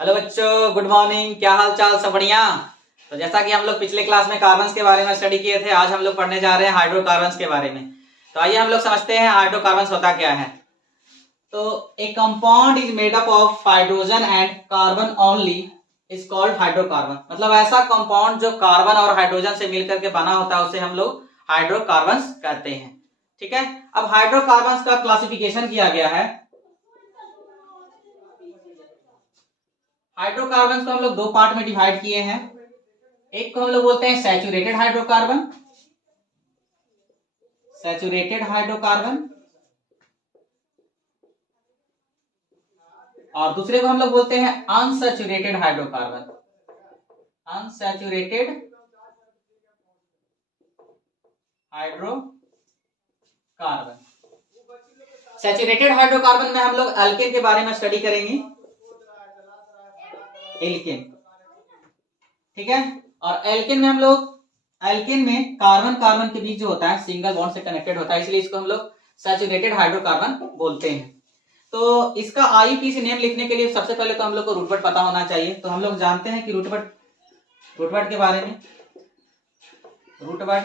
Hello बच्चों, good morning. क्या हाल चाल, सब बढ़िया। तो जैसा कि हम लोग पिछले क्लास में कार्बन्स के बारे में स्टडी किए थे, आज हम लोग पढ़ने जा रहे हैं हाइड्रोकार्बन्स के बारे में। तो आइए हम लोग समझते हैं हाइड्रोकार्बन्स होता क्या है। तो ए compound is made up of hydrogen and carbon only is called hydrocarbon. मतलब ऐसा कंपाउंड जो कार्बन और हाइड्रोजन से मिलकर के बना होता है उसे हम लोग हाइड्रोकार्बन्स कहते हैं। ठीक है। अब हाइड्रोकार्बन्स का क्लासिफिकेशन किया गया है। हाइड्रोकार्बन को हम लोग दो पार्ट में डिवाइड किए हैं। एक को हम लोग बोलते हैं सैचुरेटेड हाइड्रोकार्बन, सैचुरेटेड हाइड्रोकार्बन, और दूसरे को हम लोग बोलते हैं unsaturated hydrocarbon, unsaturated hydrocarbon. Saturated hydrocarbon में हम लोग एल्केन के बारे में स्टडी करेंगे, एल्केन। ठीक है। और एल्केन में हम लोग, एल्केन में कार्बन कार्बन के बीच जो होता है सिंगल बॉन्ड से कनेक्टेड होता है, इसलिए इसको हम लोग सैचुरेटेड हाइड्रोकार्बन बोलते हैं। तो इसका आईयूपीएसी नेम लिखने के लिए सबसे पहले तो हम लोग को रूट वर्ड पता होना चाहिए। तो हम लोग जानते हैं कि रूट वर्ड के बारे में। रूट वर्ड,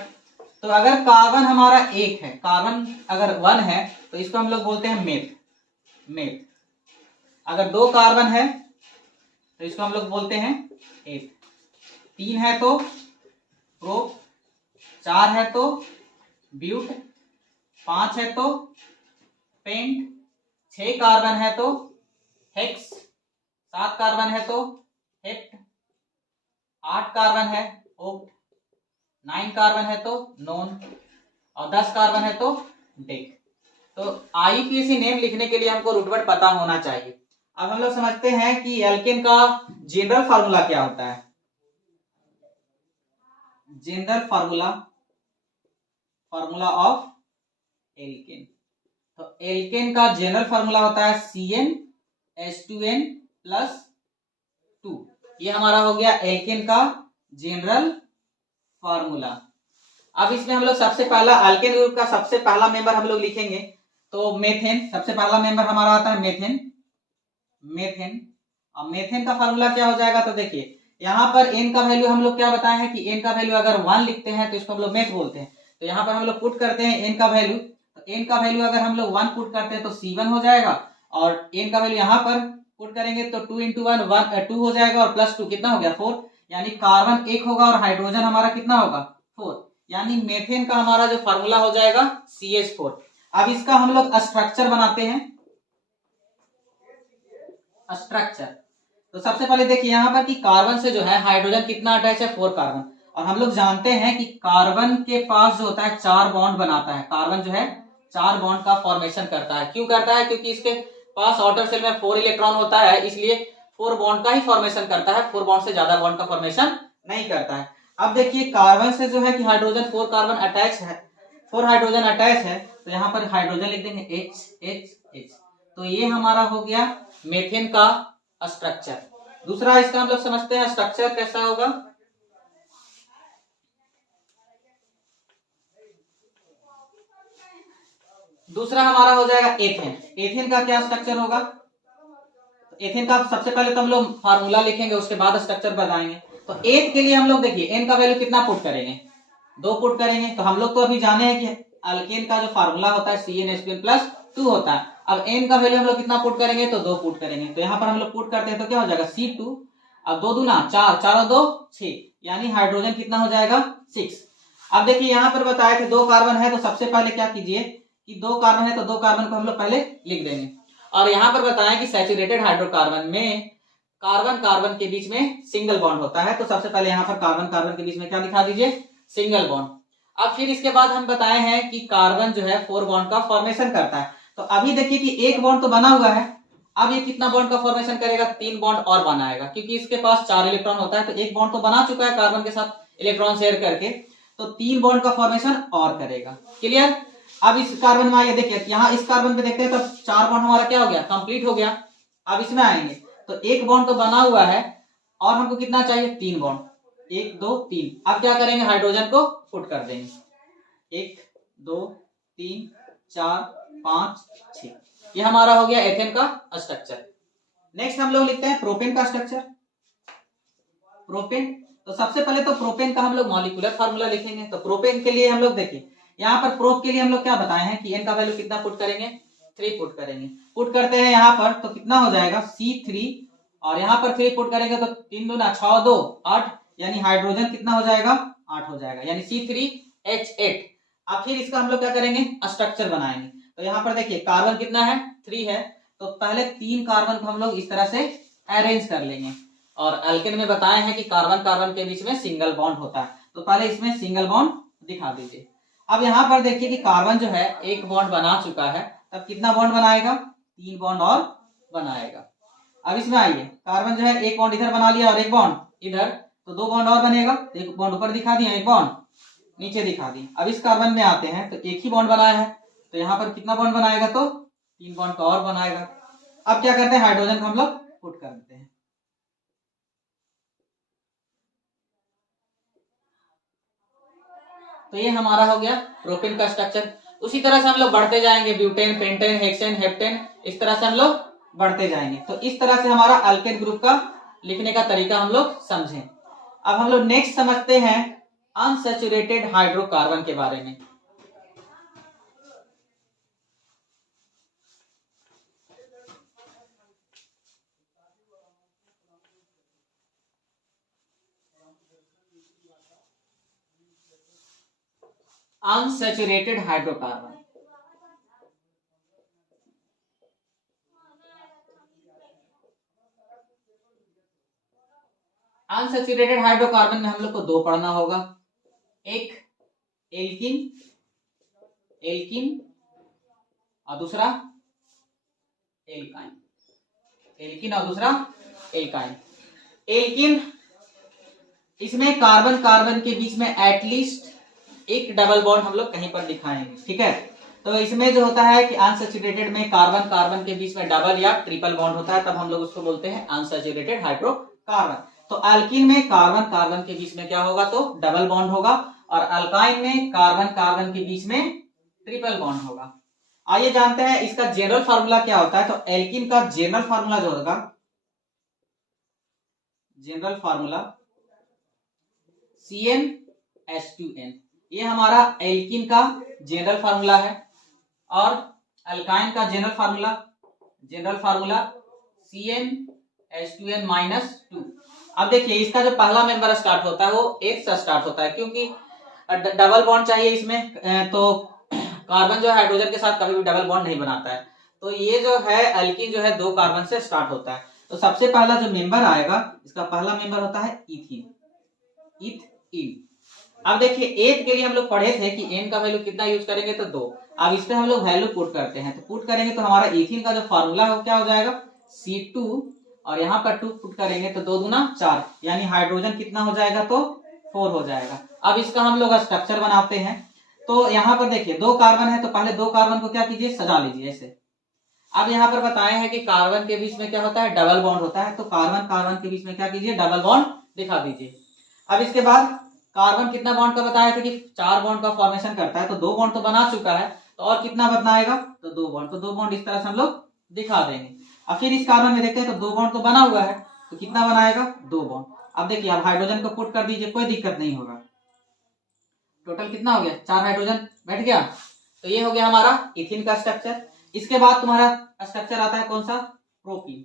तो अगर कार्बन हमारा एक है, कार्बन अगर 1 है तो इसको हम लोग बोलते हैं मेथ, मेथ। अगर 2 कार्बन है तो इसको हम लोग बोलते हैं एथ, 3 है तो प्रो, 4 है तो ब्यूट, 5 है तो पेंट, 6 कार्बन है तो हेक्स, 7 कार्बन है तो हेप्ट, 8 कार्बन है ओक्ट, 9 कार्बन है तो नॉन, और 10 कार्बन है तो डेक। तो आईयूपीएसी नेम लिखने के लिए हमको रूट वर्ड पता होना चाहिए। अब हम लोग समझते हैं कि एल्केन का जनरल फार्मूला क्या होता है। General formula of alkene. तो एल्केन का जनरल फार्मूला होता है CnH2n+2। ये हमारा हो गया एल्केन का जनरल फार्मूला। अब इसमें हम लोग सबसे पहला एल्केन ग्रुप का सबसे पहला मेंबर हम लोग लिखेंगे तो मेथेन। सबसे पहला मेंबर हमारा आता है मेथेन, मेथेन। और मेथेन का फार्मूला क्या हो जाएगा, तो देखिए यहाँ पर n का वैल्यू हम लोग क्या बताए हैं कि n का वैल्यू अगर 1 लिखते हैं तो इसको हम लोग मेथ बोलते हैं। तो यहाँ पर हम लोग पुट करते हैं n का वैल्यू, तो n का वैल्यू अगर हम लोग 1 पुट करते हैं तो C1 हो जाएगा, और n का वैल्यू यहाँ पर पुट करेंगे तो 2 × 1 2 हो जाएगा, और +2 कितना हो गया 4। यानी कार्बन 1 होगा और हाइड्रोजन हमारा कितना होगा 4। यानी मेथेन का हमारा जो फार्मूला हो जाएगा CH4। अब इसका हम लोग स्ट्रक्चर बनाते हैं, स्ट्रक्चर। तो सबसे पहले देखिए यहाँ पर कि कार्बन से जो है हाइड्रोजन कितना अटैच है 4 कार्बन। और हम लोग जानते हैं कि कार्बन के पास जो होता है 4 बॉन्ड बनाता है। कार्बन जो है 4 बॉन्ड का फॉर्मेशन करता है। क्यों करता है? क्योंकि इसके पास आउटर सेल में 4 इलेक्ट्रॉन होता है, इसलिए 4 बॉन्ड का ही फॉर्मेशन करता है, 4 बॉन्ड से ज्यादा बॉन्ड का फॉर्मेशन नहीं करता है। अब देखिए कार्बन से जो है कि हाइड्रोजन 4 कार्बन अटैच है, 4 हाइड्रोजन अटैच है, तो यहाँ पर हाइड्रोजन लिख देंगे H। तो ये हमारा हो गया मेथेन का स्ट्रक्चर। दूसरा इसका हम लोग समझते हैं स्ट्रक्चर कैसा होगा। दूसरा हमारा हो जाएगा एथेन। एथेन का क्या स्ट्रक्चर होगा? एथेन का सबसे पहले तो हम लोग फार्मूला लिखेंगे, उसके बाद स्ट्रक्चर बताएंगे। तो एथ के लिए हम लोग देखिए एन का वैल्यू कितना पुट करेंगे, 2 पुट करेंगे। तो हम लोग तो अभी जाने हैं कि अल्केन का जो फार्मूला होता है CnH2n+2 होता है। अब n का वैल्यू हम लोग कितना पुट करेंगे, तो 2 पुट करेंगे। तो यहाँ पर हम लोग पुट करते हैं तो क्या हो जाएगा C2। अब 2 दूना 4, 4 और 2 6, यानी हाइड्रोजन कितना हो जाएगा 6। अब देखिए यहाँ पर बताया कि 2 कार्बन है, तो सबसे पहले क्या कीजिए कि 2 कार्बन है तो 2 कार्बन को हम लोग पहले लिख देंगे। और यहाँ पर बताया कि सैचुरेटेड हाइड्रोकार्बन में कार्बन कार्बन के बीच में सिंगल बॉन्ड होता है। तो सबसे पहले यहाँ पर कार्बन कार्बन के बीच में क्या दिखा दीजिए, सिंगल बॉन्ड। अब फिर इसके बाद हम बताए हैं कि कार्बन जो है 4 बॉन्ड का फॉर्मेशन करता है। तो अभी देखिए कि एक बॉन्ड तो बना हुआ है, अब ये कितना बॉन्ड का फॉर्मेशन करेगा, 3 बॉन्ड और बनाएगा, क्योंकि इसके पास 4 इलेक्ट्रॉन होता है। तो एक बॉन्ड तो बना चुका है कार्बन के साथ इलेक्ट्रॉन शेयर करके, तो 3 बॉन्ड का फॉर्मेशन और करेगा। क्लियर? अब इस कार्बन में आइए, देखिए यहाँ इस कार्बन पे देखते हैं तो 4 बॉन्ड हमारा क्या हो गया, कंप्लीट हो गया। अब इसमें आएंगे तो एक बॉन्ड तो बना हुआ है और हमको कितना चाहिए, 3 बॉन्ड, 1 2 3। अब क्या करेंगे, हाइड्रोजन को पुट कर देंगे, 1 2 3 4 5 6। ये हमारा हो गया एथेन का स्ट्रक्चर। नेक्स्ट हम लोग लिखते हैं प्रोपेन का स्ट्रक्चर। प्रोपेन, तो सबसे पहले तो प्रोपेन का हम लोग मॉलिक्यूलर फार्मूला लिखेंगे। तो प्रोपेन के लिए हम लोग देखिए यहाँ पर प्रोप के लिए हम लोग क्या बताए हैं कि एन का वैल्यू कितना पुट करेंगे, 3 पुट करेंगे। पुट करते हैं यहाँ पर तो कितना हो जाएगा C3, और यहाँ पर 3 पुट करेंगे तो 3 दूना 6 2 8, यानी हाइड्रोजन कितना हो जाएगा 8 हो जाएगा, यानी C3H8। अब फिर इसका हम लोग क्या करेंगे, स्ट्रक्चर बनाएंगे। तो यहाँ पर देखिए कार्बन कितना है 3 है, तो पहले 3 कार्बन को हम लोग इस तरह से अरेंज कर लेंगे। और अल्केन में बताए हैं कि कार्बन कार्बन के बीच में सिंगल बॉन्ड होता है, तो पहले इसमें सिंगल बॉन्ड दिखा दीजिए। अब यहाँ पर देखिए कि कार्बन जो है एक बॉन्ड बना चुका है, तब कितना बॉन्ड बनाएगा, 3 बॉन्ड और बनाएगा। अब इसमें आइए, कार्बन जो है एक बॉन्ड इधर बना लिया और एक बॉन्ड इधर, तो 2 बॉन्ड और बनेगा। एक बॉन्ड ऊपर दिखा दिया, एक बॉन्ड नीचे दिखा दी। अब इस कार्बन में आते हैं तो एक ही बॉन्ड बनाया है, तो यहाँ पर कितना बॉन्ड बनाएगा, तो 3 बॉन्ड का और बनाएगा। अब क्या करते हैं, हाइड्रोजन को हम लोग पुट कर देते हैं। तो ये हमारा हो गया प्रोपेन का स्ट्रक्चर। उसी तरह से हम लोग बढ़ते जाएंगे, ब्यूटेन, पेंटेन, हेक्सेन, हेप्टेन, इस तरह से हम लोग बढ़ते जाएंगे। तो इस तरह से हमारा अल्केन ग्रुप का लिखने का तरीका हम लोग समझें। अब हम लोग नेक्स्ट समझते हैं अनसैचुरेटेड हाइड्रोकार्बन के बारे में। अनसैचुरेटेड हाइड्रोकार्बन, अनसैचुरेटेड हाइड्रोकार्बन में हम लोग को 2 पढ़ना होगा, एक एल्किन, एल्किन और दूसरा एल्काइन, एल्किन और दूसरा एल्काइन। एल्किन, इसमें कार्बन कार्बन के बीच में एटलीस्ट एक डबल बॉन्ड हम लोग कहीं पर दिखाएंगे, ठीक है। तो इसमें जो होता है कि अनसैचुरेटेड में कार्बन कार्बन के बीच में डबल या ट्रिपल बॉन्ड होता है, तब हम लोग उसको बोलते हैं अनसैचुरेटेड हाइड्रोकार्बन। तो अल्कीन में कार्बन कार्बन के बीच में क्या होगा, तो डबल बॉन्ड होगा, और अल्काइन में कार्बन कार्बन के बीच में ट्रिपल बॉन्ड होगा। आइए जानते हैं इसका जनरल फार्मूला क्या होता है। तो एल्कीन का जनरल फार्मूला जो होगा, जनरल फार्मूला CnH2n, ये हमारा एल्कीन का जनरल फार्मूला है। और अल्काइन का जनरल फार्मूला CnH2n-2। अब देखिए इसका जो पहला मेंबर स्टार्ट होता है वो H से स्टार्ट होता है, क्योंकि डबल बॉन्ड चाहिए इसमें, तो कार्बन जो है हाइड्रोजन के साथ कभी भी डबल बॉन्ड नहीं बनाता है। तो ये जो है अल्कीन जो है 2 कार्बन से स्टार्ट होता है। तो सबसे पहला जो मेंबर आएगा, इसका पहला मेंबर होता है इथीन, इथीन। अब देखिए एथ के लिए हम लोग पढ़े थे कि एन का वैल्यू कितना यूज करेंगे, तो 2। अब इस पे हम लोग वैल्यू पुट करते हैं, तो पुट करेंगे तो हमारा इथीन का जो फार्मूला है वो क्या हो जाएगा, C2, और यहाँ पर 2 पुट करेंगे तो 2 दूना 4, यानी हाइड्रोजन कितना हो जाएगा, तो 4 हो जाएगा। अब इसका हम लोग स्ट्रक्चर बनाते हैं। तो यहाँ पर देखिए 2 कार्बन है, तो पहले 2 कार्बन को क्या कीजिए, सजा लीजिए ऐसे। अब यहाँ पर बताए हैं कि कार्बन के बीच में क्या होता है, डबल बॉन्ड होता है, तो कार्बन कार्बन के बीच में क्या कीजिए, डबल बॉन्ड दिखा दीजिए। अब इसके बाद कार्बन कितना बॉन्ड का बताया था कि 4 बॉन्ड का फॉर्मेशन करता है, तो 2 बॉन्ड तो बना चुका है, तो और कितना बनाएगा, तो 2 बॉन्ड। तो 2 बॉन्ड इस तरह से हम लोग दिखा देंगे। अब फिर इस कार्बन में देखते हैं, तो 2 बॉन्ड तो बना हुआ है, तो कितना बनाएगा, 2 बॉन्ड। अब देखिए अब हाइड्रोजन को पुट कर दीजिए, कोई दिक्कत नहीं होगा। टोटल कितना हो गया, 4 हाइड्रोजन बैठ गया। तो ये हो गया हमारा इथिन का स्ट्रक्चर। इसके बाद तुम्हारा स्ट्रक्चर आता है कौन सा, प्रोपीन।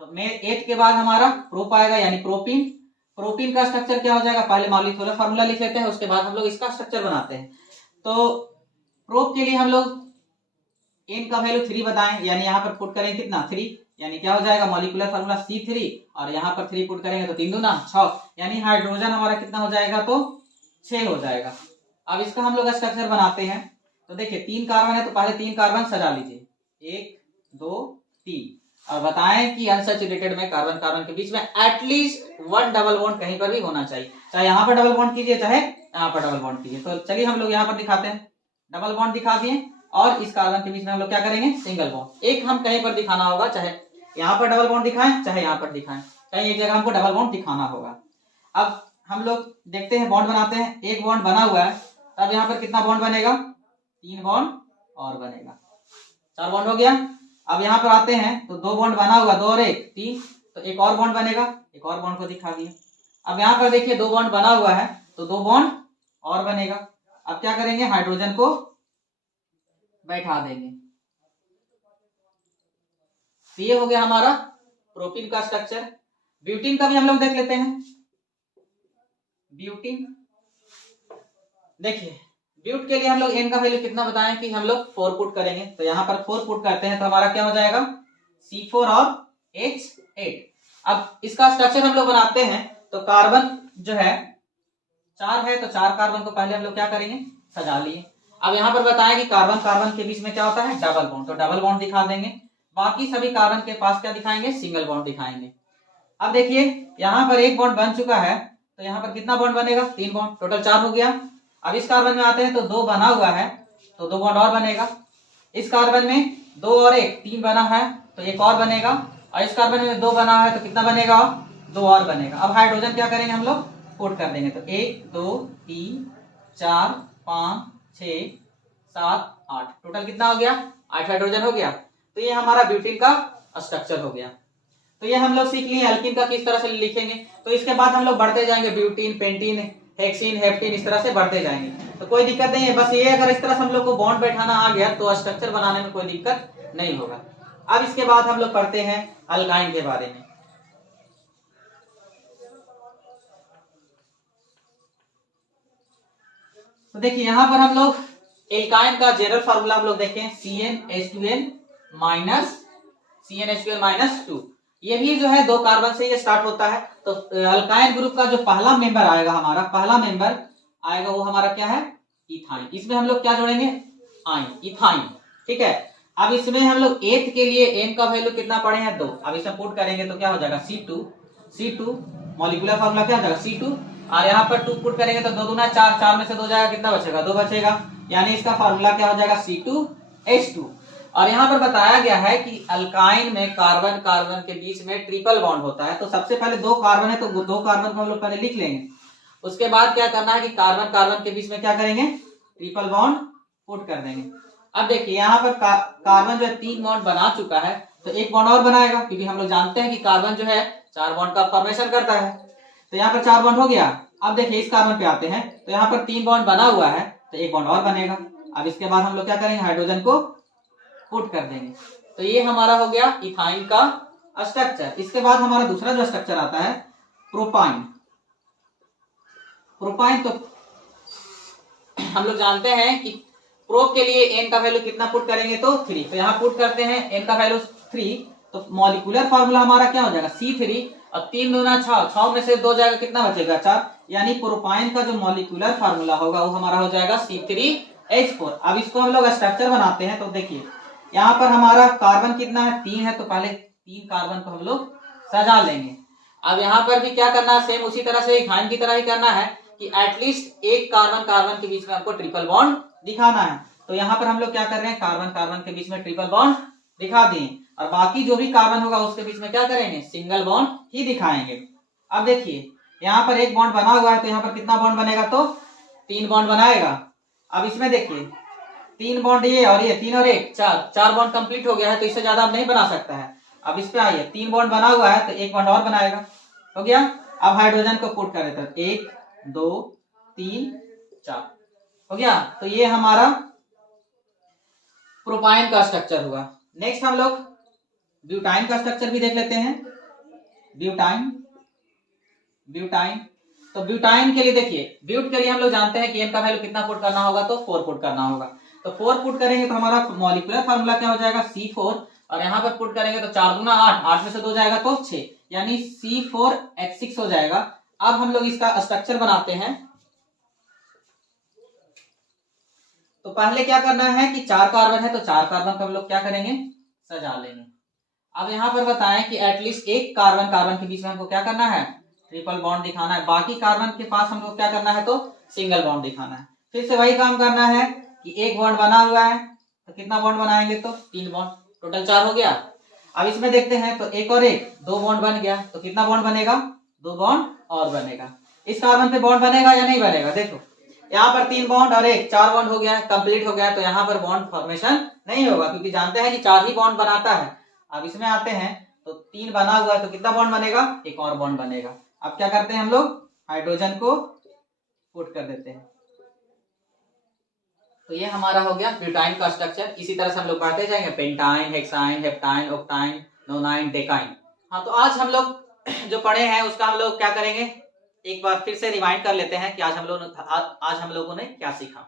तो में 8 के बाद हमारा प्रोप आएगा, यानी प्रोपीन। प्रोपीन का स्ट्रक्चर क्या हो जाएगा, पहले मॉलिक्यूलर फार्मूला लिख लेते हैं, उसके बाद हम लोग इसका स्ट्रक्चर बनाते हैं। तो प्रोप के लिए हम लोग एन का वैल्यू 3 बताएं, यानी यहाँ पर पुट करेंगे कितना, 3, यानी क्या हो जाएगा, मॉलिक्यूलर फार्मूला C3, और यहाँ पर 3 पुट करेंगे तो 3 दूना 6, यानी हाइड्रोजन हमारा कितना हो जाएगा, तो 6 हो जाएगा। अब इसका हम लोग स्ट्रक्चर बनाते हैं। तो देखिए 3 कार्बन है, तो पहले 3 कार्बन सजा लीजिए, 1 2 3, और बताएं कि अनसैचुरेटेड में कार्बन कार्बन के बीच में एटलीस्ट 1 डबल बॉन्ड कहीं पर भी होना चाहिए, चाहे यहाँ पर डबल बॉन्ड कीजिए चाहे यहाँ पर डबल बॉन्ड कीजिए। तो चलिए हम लोग यहाँ पर दिखाते हैं, डबल बॉन्ड दिखा दिए, और इस कार्बन के बीच में हम लोग क्या करेंगे, सिंगल बॉन्ड। एक हम कहीं पर दिखाना होगा, चाहे यहाँ पर डबल बॉन्ड दिखाएं चाहे यहाँ पर दिखाएं, कहीं एक जगह हमको डबल बॉन्ड दिखाना होगा। अब हम लोग देखते हैं, बॉन्ड बनाते हैं। एक बॉन्ड बना हुआ है, तब यहाँ पर कितना बॉन्ड बनेगा, 3 बॉन्ड और बनेगा, 4 बॉन्ड हो गया। अब यहाँ पर आते हैं तो 2 बॉन्ड बना हुआ, 2 और 1 3, तो एक और बॉन्ड बनेगा, एक और बॉन्ड को दिखा दिया। अब यहाँ पर देखिए 2 बॉन्ड बना हुआ है तो 2 बॉन्ड और बनेगा। अब क्या करेंगे, हाइड्रोजन को बैठा देंगे। तो ये हो गया हमारा प्रोपीन का स्ट्रक्चर। ब्यूटीन का भी हम लोग देख लेते हैं। ब्यूटीन देखिए, ब्यूट के लिए हम लोग एन का वैल्यू कितना बताएं कि हम लोग 4 पुट करेंगे। तो यहाँ पर 4 पुट करते हैं तो हमारा क्या हो जाएगा, C4 और H8। अब इसका स्ट्रक्चर हम लोग बनाते हैं तो कार्बन जो है 4 है, तो 4 कार्बन को पहले हम लोग क्या करेंगे, सजा लिए। अब यहाँ पर बताएं कि कार्बन कार्बन के बीच में क्या होता है, डबल बॉन्ड, तो डबल बॉन्ड दिखा देंगे। बाकी सभी कार्बन के पास क्या दिखाएंगे, सिंगल बॉन्ड दिखाएंगे। अब देखिए यहाँ पर एक बॉन्ड बन चुका है तो यहाँ पर कितना बॉन्ड बनेगा, 3 बॉन्ड, टोटल 4 हो गया। अब इस कार्बन में आते हैं तो 2 बना हुआ है तो 2 बॉन्ड और बनेगा। इस कार्बन में 2 और 1 3 बना है तो एक और बनेगा, और इस कार्बन में 2 बना है तो कितना बनेगा, 2 और बनेगा। अब हाइड्रोजन क्या करेंगे, हम लोग पुट कर देंगे। तो 1 2 3 4 5 6 7 8, टोटल कितना हो गया, 8 हाइड्रोजन हो गया। तो ये हमारा ब्यूटीन का स्ट्रक्चर हो गया। तो ये हम लोग सीख लिए एल्कीन का किस तरह से लिखेंगे। तो इसके बाद हम लोग बढ़ते जाएंगे, ब्यूटीन, पेंटीन, हेक्सीन, हेप्टीन, इस तरह से बढ़ते जाएंगे। तो कोई दिक्कत नहीं है, बस ये अगर इस तरह से हम लोग को बॉन्ड बैठाना आ गया तो स्ट्रक्चर बनाने में कोई दिक्कत नहीं होगा। अब इसके बाद हम लोग पढ़ते हैं अल्काइन के बारे में। तो देखिए यहाँ पर हम लोग एल्काइन का जनरल फार्मूला हम लोग देखें, CnH2n माइनस 2। ये भी जो है 2 कार्बन से ये स्टार्ट होता है। तो अल्काइन ग्रुप का जो पहला मेंबर आएगा, हमारा पहला मेंबर आएगा वो हमारा क्या है, इथाइन। इसमें हम लोग क्या जोड़ेंगे, आइन, इथाइन, ठीक है। अब इसमें हम लोग एथ के लिए एन का वैल्यू कितना पढ़े हैं, 2। अब इसमें पुट करेंगे तो क्या हो जाएगा, C2 मॉलिक्यूलर फार्मूला क्या हो जाएगा, C2, और यहाँ पर 2 पुट करेंगे तो 2 दूना 4, 4 में से 2 जाएगा, कितना बचेगा, 2 बचेगा, यानी इसका फार्मूला क्या हो जाएगा, C2H2। और यहाँ पर बताया गया है कि अल्काइन में कार्बन कार्बन के बीच में ट्रिपल बॉन्ड होता है। तो सबसे पहले 2 कार्बन है तो 2 कार्बन को हम लोग पहले लिख लेंगे। उसके बाद क्या करना है कि कार्बन कार्बन के बीच में क्या करेंगे, ट्रिपल बॉन्ड पुट कर देंगे। अब देखिए यहाँ पर कार्बन जो है 3 बॉन्ड बना चुका है तो 1 बॉन्ड और बनाएगा, क्योंकि हम लोग जानते हैं कि कार्बन जो है 4 बॉन्ड का फॉर्मेशन करता है। तो यहाँ पर 4 बॉन्ड हो गया। अब देखिए इस कार्बन पे आते हैं तो यहाँ पर 3 बॉन्ड बना हुआ है तो 1 बॉन्ड और बनेगा। अब इसके बाद हम लोग क्या करेंगे, हाइड्रोजन को पुट कर देंगे। तो ये हमारा हो गया इथाइन का स्ट्रक्चर। इसके बाद हमारा दूसरा जो स्ट्रक्चर आता है प्रोपाइन। प्रोपाइन तो हम लोग जानते हैं कि प्रोप के लिए एन का वैल्यू कितना पुट करेंगे, तो 3। तो यहाँ पुट करते हैं एन का वैल्यू 3, तो मॉलिक्यूलर फार्मूला हमारा क्या हो जाएगा, C3, और 3 दूना 6, 6 में से 2 जाएगा, कितना बचेगा, 4। यानी प्रोपाइन का जो मॉलिक्यूलर फार्मूला होगा वो हमारा हो जाएगा C3H4। अब इसको हम लोग स्ट्रक्चर बनाते हैं। तो देखिए यहाँ पर हमारा कार्बन कितना है, 3 है, तो पहले 3 कार्बन को हम लोग सजा लेंगे। अब यहाँ पर भी क्या करना है, सेम उसी तरह से इथाइन की तरह ही करना है कि एटलीस्ट एक कार्बन कार्बन के बीच में हमको ट्रिपल बॉन्ड दिखाना है। तो यहाँ पर हम लोग क्या कर रहे हैं, कार्बन कार्बन के बीच में ट्रिपल बॉन्ड दिखा दिए, और बाकी जो भी कार्बन होगा उसके बीच में क्या करेंगे, सिंगल बॉन्ड ही दिखाएंगे। अब देखिए यहाँ पर 1 बॉन्ड बना हुआ है तो यहाँ पर कितना बॉन्ड बनेगा, तो 3 बॉन्ड बनाएगा। अब इसमें देखिए 3 बॉन्ड ये और ये, 3 और 1 4 बॉन्ड कंप्लीट हो गया है, तो इससे ज्यादा अब नहीं बना सकता है। अब इस पे आइए, 3 बॉन्ड बना हुआ है तो 1 बॉन्ड और बनाएगा, हो गया। अब हाइड्रोजन को पुट करें तो 1 2 3 4 हो गया। तो ये हमारा प्रोपाइन का स्ट्रक्चर हुआ। नेक्स्ट हम लोग ब्यूटाइन का स्ट्रक्चर भी देख लेते हैं। ब्यूटाइन तो ब्यूटाइन के लिए देखिए, ब्यूट के लिए हम लोग जानते हैं कि एन का वैल्यू कितना पुट करना होगा, तो 4 पुट करना होगा। तो 4 पुट करेंगे तो हमारा मॉलिक्यूलर फार्मूला क्या हो जाएगा, C4, और यहाँ पर पुट करेंगे तो 4 दूना 8, 8 में से 2 जाएगा तो 6, यानी C4H6 हो जाएगा। अब हम लोग इसका स्ट्रक्चर बनाते हैं। तो पहले क्या करना है कि 4 कार्बन है तो 4 कार्बन को हम लोग क्या करेंगे, सजा लेंगे। अब यहाँ पर बताएं कि एटलीस्ट एक कार्बन कार्बन के बीच में हमको क्या करना है, ट्रिपल बॉन्ड दिखाना है। बाकी कार्बन के पास हम लोग क्या करना है, तो सिंगल बॉन्ड दिखाना है। फिर से वही काम करना है कि 1 बॉन्ड बना हुआ है तो कितना बॉन्ड बनाएंगे, तो 3 बॉन्ड, टोटल 4 हो गया। अब इसमें देखते हैं तो 1 और 1 2 बॉन्ड बन गया, तो कितना बॉन्ड बनेगा, 2 बॉन्ड और बनेगा। इस कार्बन पे बॉन्ड बनेगा या नहीं बनेगा, देखो यहाँ पर 3 बॉन्ड और एक 4 बॉन्ड हो गया है, कंप्लीट हो गया है। तो यहाँ पर बॉन्ड फॉर्मेशन नहीं होगा, क्योंकि जानते हैं कि 4 ही बॉन्ड बनाता है। अब इसमें आते हैं तो 3 बना हुआ है, तो कितना बॉन्ड बनेगा, एक और बॉन्ड बनेगा। अब क्या करते हैं हम लोग, हाइड्रोजन को पुट कर देते हैं। तो ये हमारा हो गया ब्यूटाइन का स्ट्रक्चर। इसी तरह से हम लोग पढ़ते जाएंगे, पेंटाइन, हेक्साइन, हेप्टाइन, ऑक्टाइन, नोनाइन, डेकाइन। हाँ, तो आज हम लोग जो पढ़े हैं उसका हम लोग क्या करेंगे, एक बार फिर से रिमाइंड कर लेते हैं कि आज हम लोगों ने क्या सीखा।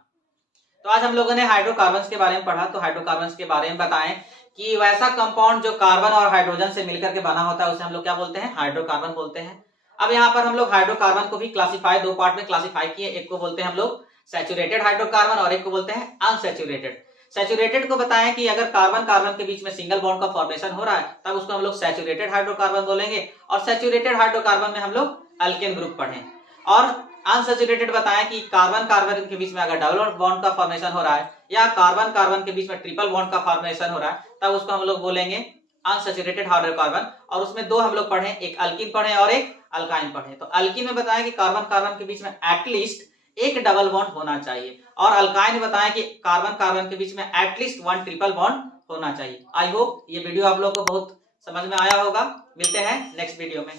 तो आज हम लोगों ने हाइड्रोकार्बन्स के बारे में पढ़ा। तो हाइड्रोकार्बन्स के बारे में बताएं कि वैसा कंपाउंड जो कार्बन और हाइड्रोजन से मिलकर के बना होता है उसे हम लोग क्या बोलते हैं, हाइड्रोकार्बन बोलते हैं। अब यहाँ पर हम लोग हाइड्रोकार्बन को भी क्लासिफाई 2 पार्ट में क्लासिफाई किए। एक को बोलते हैं हम लोग सैचुरेटेड हाइड्रोकार्बन और एक को बोलते हैं अनसैचुरेटेड। सैचुरेटेड को बताएं कि अगर कार्बन कार्बन के बीच में सिंगल बॉन्ड का फॉर्मेशन हो रहा है तब उसको हम लोग सैचुरेटेड हाइड्रोकार्बन बोलेंगे। और सैचुरेटेड हाइड्रोकार्बन में हम लोग अल्केन ग्रुप पढ़े। और अनसैचुरेटेड बताएं कि कार्बन कार्बन के बीच में अगर डबल बॉन्ड का फॉर्मेशन हो रहा है या कार्बन कार्बन के बीच में ट्रिपल बॉन्ड का फॉर्मेशन हो रहा है तब उसको हम लोग बोलेंगे अनसैचुरेटेड हाइड्रोकार्बन। और उसमें 2 हम लोग पढ़े, एक अल्कीन पढ़े और एक अल्काइन पढ़े। तो अल्कीन में बताएं कि कार्बन कार्बन के बीच में एटलीस्ट एक डबल बॉन्ड होना चाहिए, और अल्काइन में बताएं कि कार्बन कार्बन के बीच में एटलीस्ट 1 ट्रिपल बॉन्ड होना चाहिए। आई होप ये वीडियो आप लोगों को बहुत समझ में आया होगा। मिलते हैं नेक्स्ट वीडियो में।